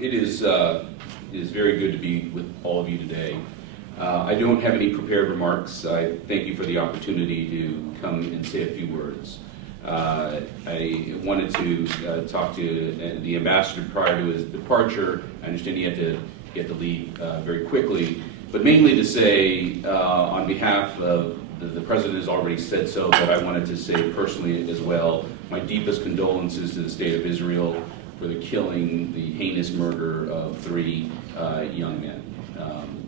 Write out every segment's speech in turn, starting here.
It is very good to be with all of you today. I don't have any prepared remarks. I thank you for the opportunity to come and say a few words. I wanted to talk to the ambassador prior to his departure. I understand he had to leave very quickly, but mainly to say on behalf of the president has already said so, but I wanted to say personally as well, my deepest condolences to the state of Israel for the killing, the heinous murder of 3 young men,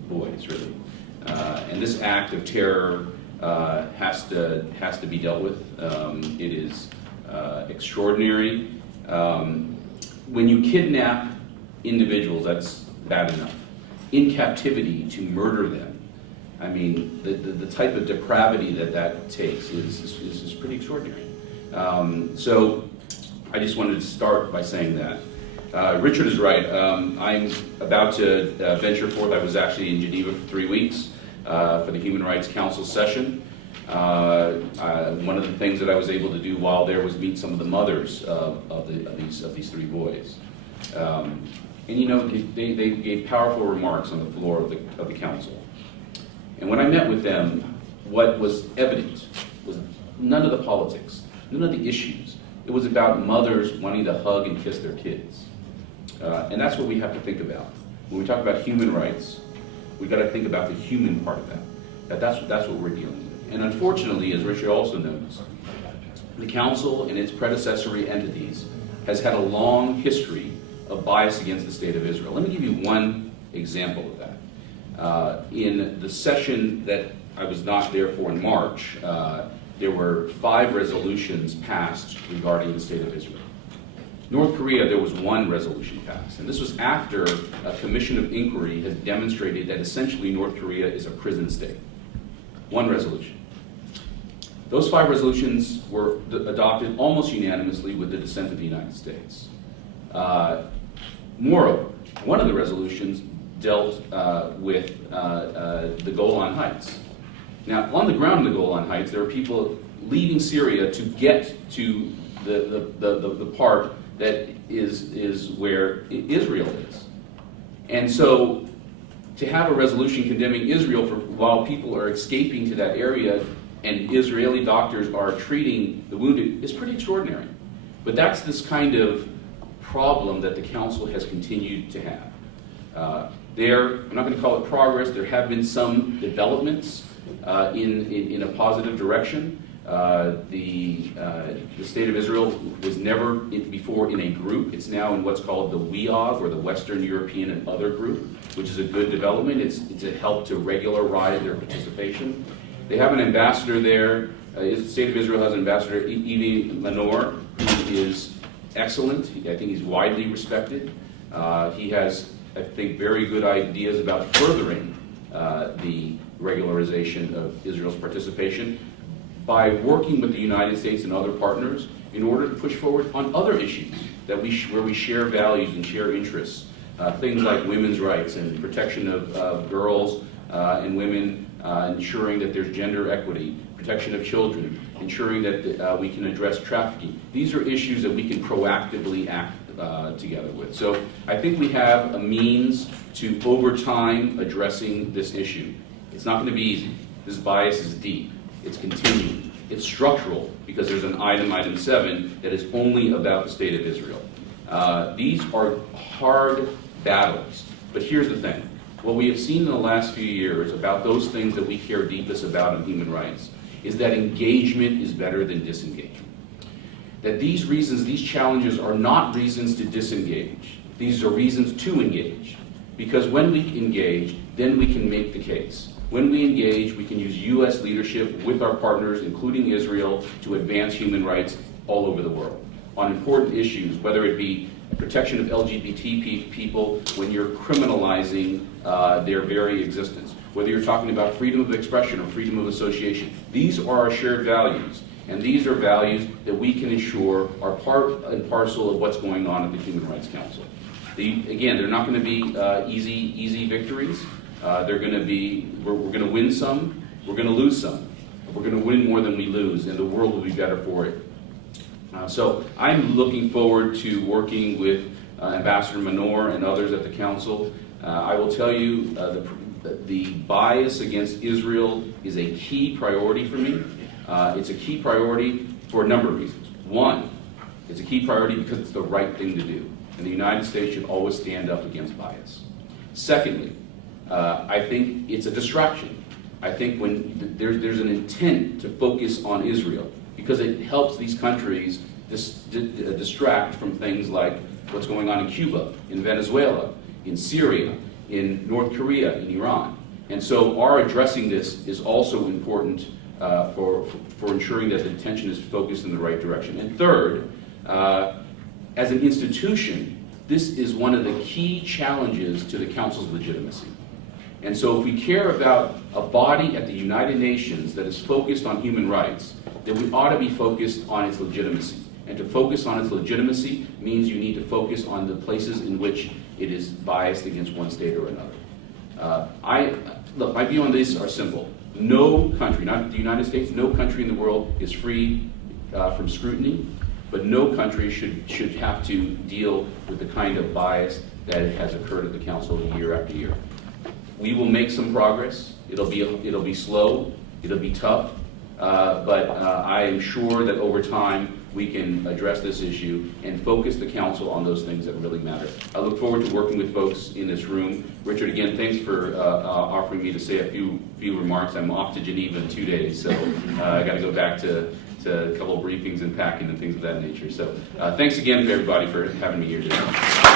boys really. And this act of terror has to be dealt with. It is extraordinary. When you kidnap individuals, that's bad enough. In captivity, to murder them, I mean, the type of depravity that takes is pretty extraordinary. So I just wanted to start by saying that. Richard is right. I'm about to venture forth. I was actually in Geneva for 3 weeks for the Human Rights Council session. One of the things that I was able to do while there was meet some of the mothers of these 3 boys. And you know, they gave powerful remarks on the floor of the council. And when I met with them, what was evident was none of the politics, none of the issues. It was about mothers wanting to hug and kiss their kids. And that's what we have to think about. When we talk about human rights, we've got to think about the human part of that. That's what we're dealing with. And unfortunately, as Richard also knows, the council and its predecessory entities has had a long history of bias against the state of Israel. Let me give you one example of that. In the session that I was not there for in March, there were 5 resolutions passed regarding the state of Israel. North Korea, there was 1 resolution passed, and this was after a commission of inquiry has demonstrated that essentially North Korea is a prison state. 1 resolution. Those 5 resolutions were adopted almost unanimously with the dissent of the United States. Moreover, one of the resolutions dealt with the Golan Heights. Now, on the ground in the Golan Heights, there are people leaving Syria to get to the part that is where Israel is. And so, to have a resolution condemning Israel while people are escaping to that area and Israeli doctors are treating the wounded is pretty extraordinary. But that's this kind of problem that the council has continued to have. I'm not going to call it progress. There have been some developments in a positive direction. The state of Israel was never before in a group. It's now in what's called the WEOG, or the Western European and Other Group, which is a good development. It's a help to regularize their participation. They have an ambassador there. The state of Israel has an ambassador, Evi Manor, who is excellent. I think he's widely respected. He has, I think, very good ideas about furthering the regularization of Israel's participation by working with the United States and other partners in order to push forward on other issues that where we share values and share interests. Things like women's rights and protection of girls and women, ensuring that there's gender equity, protection of children, ensuring that we can address trafficking. These are issues that we can proactively act together with. So I think we have a means to, over time, addressing this issue. It's not going to be easy. This bias is deep. It's continuing. It's structural, because there's an item 7, that is only about the state of Israel. These are hard battles. But here's the thing. What we have seen in the last few years about those things that we care deepest about in human rights is that engagement is better than disengagement. That these reasons, these challenges are not reasons to disengage. These are reasons to engage. Because when we engage, then we can make the case. When we engage, we can use U.S. leadership with our partners, including Israel, to advance human rights all over the world on important issues, whether it be protection of LGBT people when you're criminalizing their very existence, whether you're talking about freedom of expression or freedom of association. These are our shared values, and these are values that we can ensure are part and parcel of what's going on at the Human Rights Council. Again, they're not going to be easy victories. They're going to be, we're going to win some, we're going to lose some. We're going to win more than we lose, and the world will be better for it. So I'm looking forward to working with Ambassador Manor and others at the Council. I will tell you the bias against Israel is a key priority for me. It's a key priority for a number of reasons. One, it's a key priority because it's the right thing to do, and the United States should always stand up against bias. Secondly, I think it's a distraction. I think when there's an intent to focus on Israel, because it helps these countries distract from things like what's going on in Cuba, in Venezuela, in Syria, in North Korea, in Iran. And so our addressing this is also important for ensuring that the attention is focused in the right direction. And third, as an institution, this is one of the key challenges to the Council's legitimacy. And so if we care about a body at the United Nations that is focused on human rights, then we ought to be focused on its legitimacy. And to focus on its legitimacy means you need to focus on the places in which it is biased against one state or another. Look, my view on this are simple. No country, not the United States, no country in the world is free from scrutiny, but no country should have to deal with the kind of bias that has occurred at the Council year after year. We will make some progress. It'll be slow. It'll be tough. But I am sure that over time we can address this issue and focus the Council on those things that really matter. I look forward to working with folks in this room. Richard, again, thanks for offering me to say a few remarks. I'm off to Geneva in 2 days, so I got to go back to a couple of briefings and packing and things of that nature. So thanks again to everybody for having me here today.